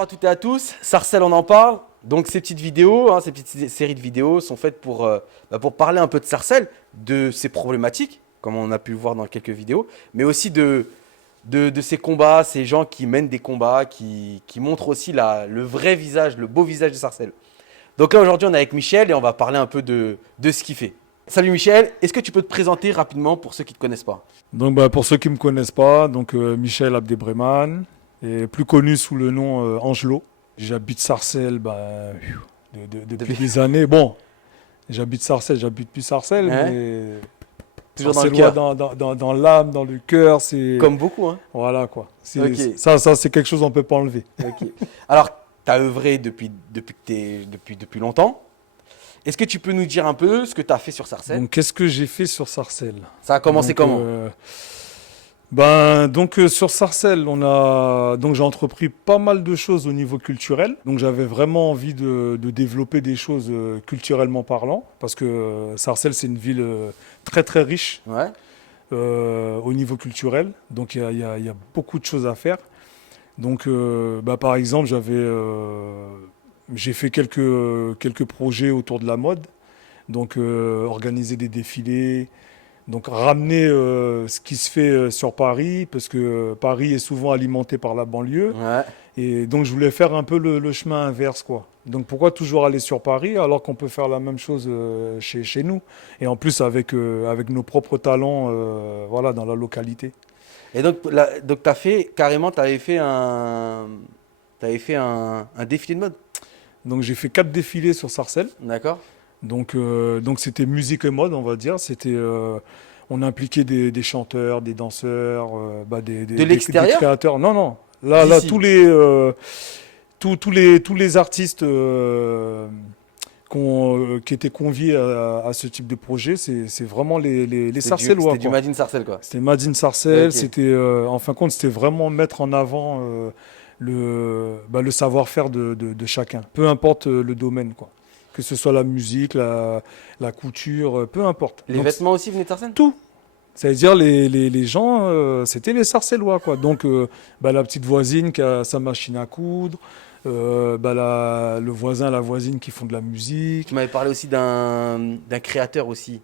bonjour à toutes et à tous. Sarcelles, on en parle. Donc ces petites vidéos, ces petites séries de vidéos sont faites pour parler un peu de Sarcelles, de ses problématiques, comme on a pu le voir dans quelques vidéos, mais aussi de ces combats, ces gens qui mènent des combats, qui montrent aussi le vrai visage, le beau visage de Sarcelles. Donc là aujourd'hui on est avec Michel et on va parler un peu de ce qu'il fait. Salut Michel, est-ce que tu peux te présenter rapidement pour ceux qui ne te connaissent pas? Donc, pour ceux qui ne me connaissent pas, Michel Abdebreman, et plus connu sous le nom Angelo. J'habite Sarcelles depuis des années. Bon, j'habite Sarcelles, j'habite plus Sarcelles, Hein. mais Toujours dans le Sarcellois cœur. dans l'âme, dans le cœur, c'est... Comme beaucoup, hein. Voilà quoi. Ok. Ça c'est quelque chose qu'on ne peut pas enlever. Ok. Alors, tu as œuvré depuis longtemps. Est-ce que tu peux nous dire un peu ce que tu as fait sur Sarcelles? Donc, qu'est-ce que j'ai fait sur Sarcelles? Ça a commencé Donc, comment? sur Sarcelles, j'ai entrepris pas mal de choses au niveau culturel. Donc j'avais vraiment envie de développer des choses culturellement parlant, parce que Sarcelles c'est une ville très très riche Ouais. au niveau culturel. Donc il y a beaucoup de choses à faire. Donc par exemple j'ai fait quelques projets autour de la mode. Donc organiser des défilés. Donc ramener ce qui se fait sur Paris, parce que Paris est souvent alimenté par la banlieue. Ouais. Et donc je voulais faire un peu le chemin inverse, quoi. Donc pourquoi toujours aller sur Paris alors qu'on peut faire la même chose chez nous? Et en plus avec nos propres talents voilà, dans la localité. Et donc t'as fait, carrément, t'avais fait un défilé de mode. Donc j'ai fait 4 défilés sur Sarcelles. D'accord? Donc c'était musique et mode, on va dire. On impliquait des chanteurs, des danseurs, De des l'extérieur? créateurs. Non, non. Là, D'ici. tous les artistes qui étaient conviés à ce type de projet, c'est vraiment les Sarcellois, C'était du quoi. Made in Sarcelles, quoi. C'était Madine Sarcelles. Ok. C'était, en fin de compte, c'était vraiment mettre en avant le savoir-faire de chacun, peu importe le domaine, quoi. Que ce soit la musique, la couture, peu importe. Les Donc, vêtements aussi venaient de Sarcelles? tout. C'est-à-dire les gens, c'était les Sarcellois, quoi. Donc, la petite voisine qui a sa machine à coudre, le voisin, la voisine qui font de la musique. Tu m'avais parlé aussi d'un créateur aussi.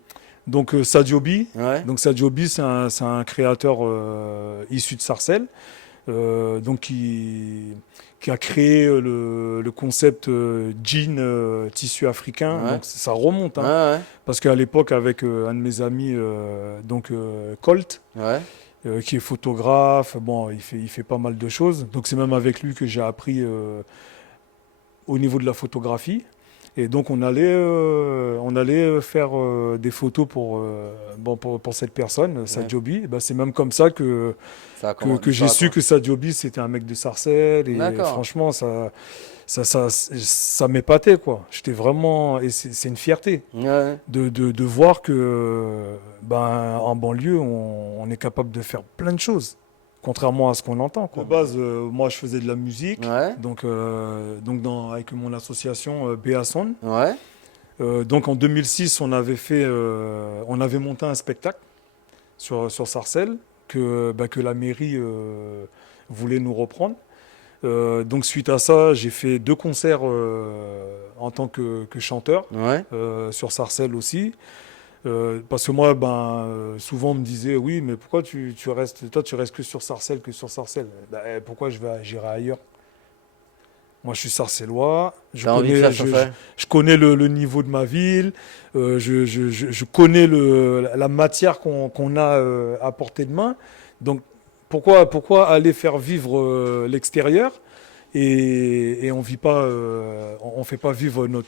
Donc, Sadiobi. Ouais. Donc, Sadiobi, c'est un créateur issu de Sarcelles, donc qui a créé le concept jean tissu africain. Ouais. Donc, ça remonte, hein. Ouais. Parce qu'à l'époque, avec un de mes amis, Colt, Ouais. qui est photographe, bon, il fait pas mal de choses. Donc c'est même avec lui que j'ai appris au niveau de la photographie. Et donc on allait faire des photos pour cette personne, Ouais. Sadiobi. Et ben, c'est même comme ça Ça a comment que j'ai l'histoire a su commencé. que Sadiobi c'était un mec de Sarcelles. Et D'accord. franchement, ça m'épatait, quoi. J'étais vraiment... Et c'est une fierté Ouais. de voir que en banlieue, on est capable de faire plein de choses, contrairement à ce qu'on entend, quoi. De base, moi, je faisais de la musique, Ouais. avec mon association Béasson. Ouais. Donc en 2006, on avait monté un spectacle sur Sarcelles que la mairie voulait nous reprendre. Donc suite à ça, j'ai fait 2 concerts en tant que chanteur Ouais. sur Sarcelles aussi. Parce que moi, souvent on me disait, oui, mais pourquoi tu restes que sur Sarcelles, que sur Sarcelles? Pourquoi j'irai ailleurs? Moi, je suis sarcellois, T'as envie de faire ça, ça? je connais le niveau de ma ville, je connais la matière qu'on a à portée de main. Donc, pourquoi aller faire vivre l'extérieur et on vit pas, on fait pas vivre nos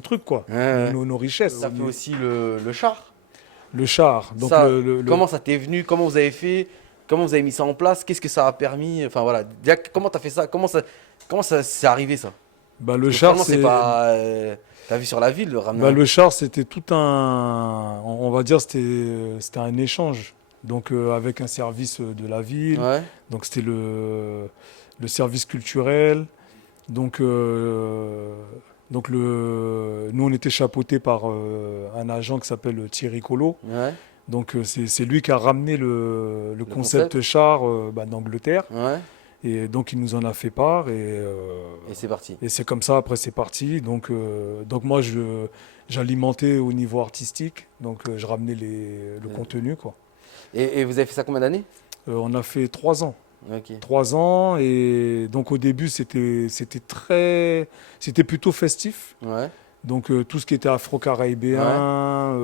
trucs, quoi, Ouais. Ouais. nos richesses. Ça fait aussi le char. Le char. Donc, Ça, comment ça t'est venu? Comment vous avez fait? Comment vous avez mis ça en place? Qu'est-ce que ça a permis? Enfin voilà. Déjà, comment t'as fait ça? Comment ça s'est arrivé ça? le Parce que char, finalement, c'est pas. T'as vu sur la ville, le ramener le char, c'était tout on va dire, c'était un échange. Donc, avec un service de la ville. Ouais. Donc, c'était le service culturel. Donc, nous, on était chapeauté par un agent qui s'appelle Thierry Collot. Ouais. Donc, c'est lui qui a ramené le Le concept concept. char d'Angleterre. Ouais. Et donc il nous en a fait part Et c'est parti. et c'est comme ça, après c'est parti. Donc moi j'alimentais au niveau artistique, donc je ramenais le contenu quoi. Et vous avez fait ça combien d'années? On a fait 3 ans. Ok. 3 ans et donc au début c'était plutôt festif. Ouais. Donc tout ce qui était afro-caribéen,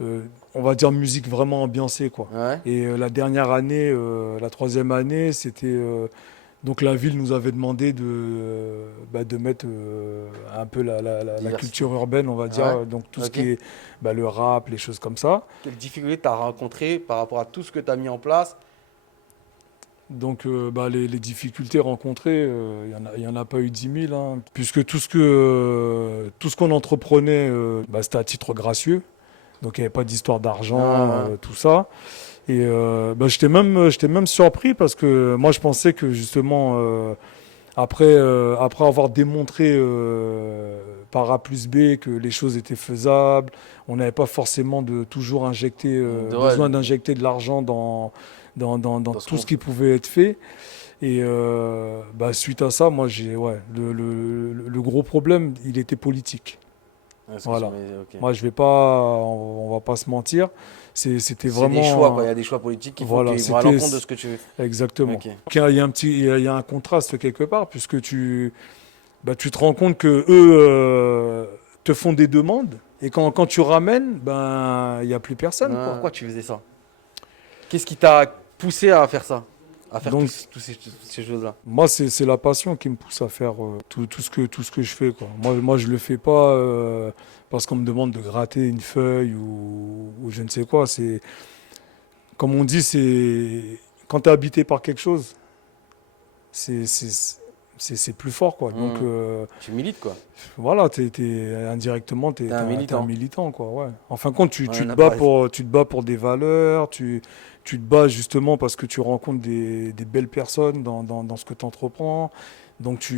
Ouais. on va dire musique vraiment ambiancée quoi. Ouais. Et la dernière année, la troisième année, c'était donc la ville nous avait demandé de mettre un peu la Diversité. culture urbaine, on va dire, Ouais. donc tout ce Ok. qui est le rap, les choses comme ça. Quelles difficultés tu as rencontrées par rapport à tout ce que tu as mis en place? Donc les difficultés rencontrées, il y en a pas eu 10 000, hein, puisque tout ce qu'on entreprenait, c'était à titre gracieux. Donc il n'y avait pas d'histoire d'argent, Ah, tout ça. Et j'étais même surpris parce que moi je pensais que justement après avoir démontré par A plus B que les choses étaient faisables, on n'avait pas forcément de toujours besoin d'injecter de l'argent dans dans ce tout qu'on ce qui pouvait être fait. Et suite à ça, moi le gros problème, il était politique. ouais, ce que tu Voilà. m'as dit, ok. Moi je vais pas, on va pas se mentir. C'était C'est des choix, quoi. Il y vraiment, a des choix politiques qui font voilà, qu'ils vont à c'était l'encontre de ce que tu veux. exactement. Ok. Il y a il y a un contraste quelque part puisque tu te rends compte que eux te font des demandes et quand tu ramènes, il y a plus personne, quoi. Pourquoi tu faisais ça? Qu'est-ce qui t'a poussé à faire ça? À faire Donc tous ces choses-là? moi c'est la passion qui me pousse à faire tout ce que je fais, quoi. Moi je le fais pas parce qu'on me demande de gratter une feuille ou je ne sais quoi. C'est comme on dit, c'est quand tu es habité par quelque chose, c'est plus fort, quoi. Donc Tu milites, quoi. voilà, indirectement, T'es t'es un un militant. militant, quoi. Ouais. En fin de compte, tu Ouais, te on a bats parlé. tu te bats pour des valeurs, tu te bats justement parce que tu rencontres des belles personnes dans ce que tu entreprends. Donc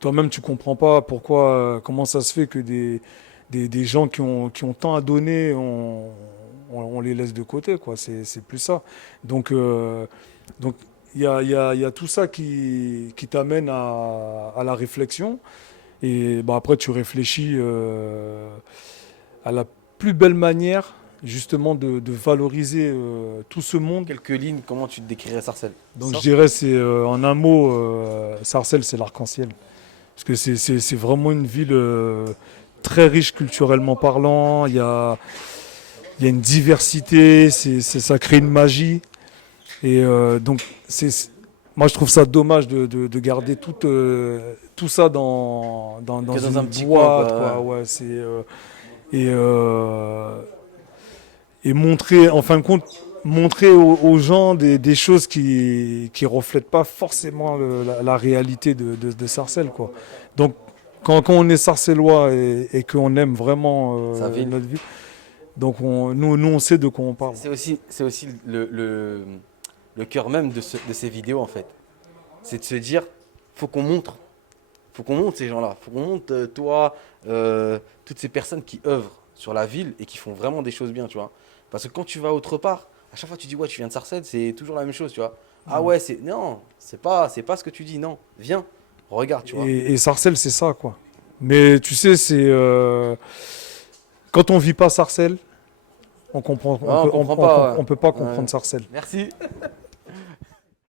toi-même, tu comprends pas comment ça se fait que des gens qui ont tant à donner, on les laisse de côté, quoi. C'est plus ça. Donc, donc il y a tout ça qui t'amène à la réflexion. Et après, tu réfléchis à la plus belle manière, justement, de valoriser tout ce monde. Quelques lignes, comment tu te décrirais Sarcelles? Donc, Ça? je dirais, c'est en un mot, Sarcelles, c'est l'arc-en-ciel. Parce que c'est vraiment une ville très riche culturellement parlant. Il y a une diversité, ça crée une magie. Et donc, moi, je trouve ça dommage de garder tout ça dans Que dans une un petit coin, boîte, quoi. quoi. Ouais, et, euh, et montrer, en fin de compte, montrer aux gens des choses qui reflètent pas forcément la réalité de Sarcelles, quoi. Donc, quand on est sarcellois et qu'on aime vraiment Sa ville. notre vie, donc nous, on sait de quoi on parle. C'est aussi le cœur même de ces vidéos, en fait. C'est de se dire, faut qu'on montre. Faut qu'on montre ces gens-là. Faut qu'on montre, toi, toutes ces personnes qui œuvrent sur la ville et qui font vraiment des choses bien, tu vois. Parce que quand tu vas autre part, à chaque fois tu dis, ouais, tu viens de Sarcelles, c'est toujours la même chose, tu vois. Ah ouais, non, c'est pas ce que tu dis, non. Viens, regarde, tu vois. Et Sarcelles, c'est ça, quoi. Mais tu sais, quand on vit pas Sarcelles, on comprend, Ouais, on comprend pas. on peut pas Ouais. comprendre Sarcelles. Merci.